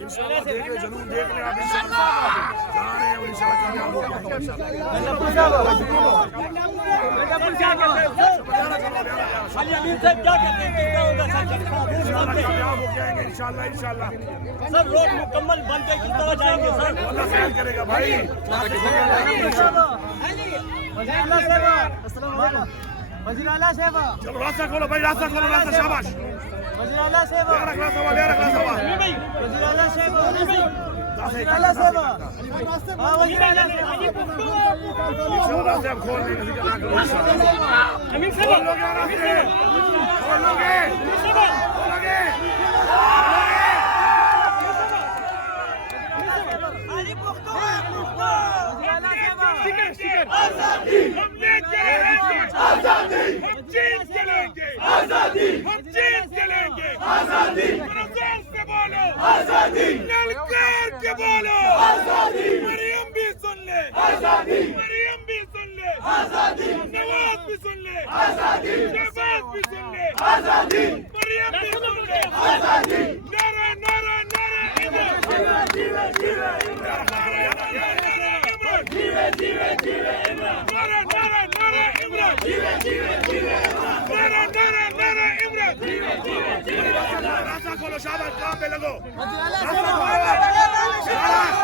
इंशाल्लाह देख ले जरूर देख ले आप इंशाल्लाह जा रहे हैं इंशाल्लाह कामयाब होगा कामयाब हो जाएंगे इंशाल्लाह इंशाल्लाह सर रोड मुकम्मल बन के किस तरह जाएंगे सर अल्लाह खैर करेगा भाई वज़ीर आला साहब चलो रास्ता खोलो भाई रास्ता खोलो रास्ता शाबाश वज़ीर आला साहब रखला सवाल रखला सवाल वज़ीर आला साहब वज़ीर आला साहब हां वज़ीर आला साहब इंशाल्लाह से आप खोल देंगे किसी का ना करो इंशाल्लाह अमीन साहब खोल लोगे रास्ते खोल लोगे खोलोगे आजादी हम लेके रहेंगे आजादी हम जीत के लेंगे आजादी हम जीत के लेंगे आजादी जोर से बोलो आजादी ललकार के बोलो आजादी मरियम भी सुन ले आजादी मरियम भी सुन ले आजादी नवाज भी सुन ले आजादी शहबाज भी सुन ले आजादी मरियम भी सुन ले आजादी नारा नारा नारा जीवे जीवे जीवे जीवे जीवे जीवे इमरान नारा नारा नारा इमरान जीवे जीवे जीवे नारा नारा नारा इमरान जीवे जीवे जीवे रास्ता खोलो शाबाश काम पे लगो शाबाश